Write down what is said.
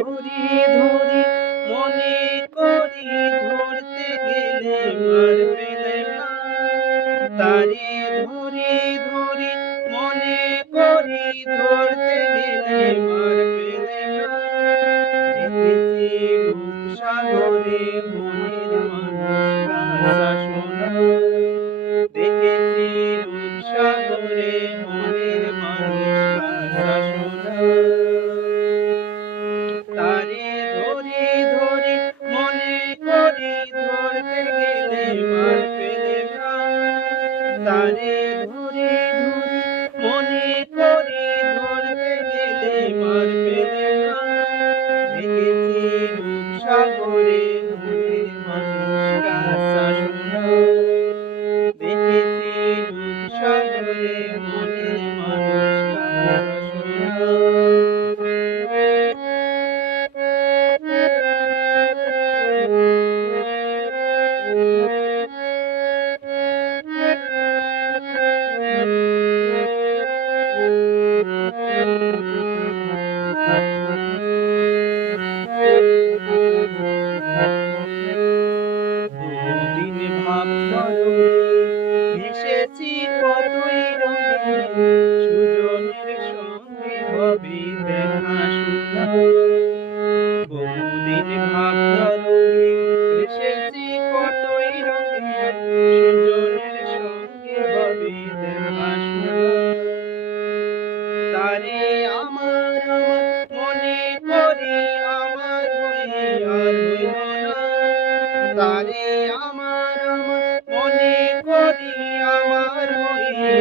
ধরি ধরি মনে করি ধরতে গেলে মার পেলে না। তারে ধরি ধরি মনে করি ধরতে গেলে মার পেলে না। দেখেছি রূপসাগরে মনের মানুষ কাঁচা সোনা। দেখেছি রূপসাগরে মনের মানুষ কাঁচা সোনা। তারে ধরি ধরি মনে করি ধরতে গেলে মার পেলে না। তারে ধরি ধরি মনে করি ধরতে গেলে মার পেলে না। দেখেছি রূপসাগরে মনের মানুষ কাঁচা সোনা। দেখেছি রূপসাগরে মনের মানুষ কাঁচা সোনা। বহুদিন ভাবতাম এসেছি কতই রঙে, সুজনের সঙ্গে হবে দেখা শোনা। বহুদিন ভাবতাম এসেছি কতই রঙে, সুজনের সঙ্গে হবে দেখা শোনা। তারে আমার আমার মনে করি আমার হয়ে আর হইল না। তারে আমার আমার মনে করি আমার হয়ে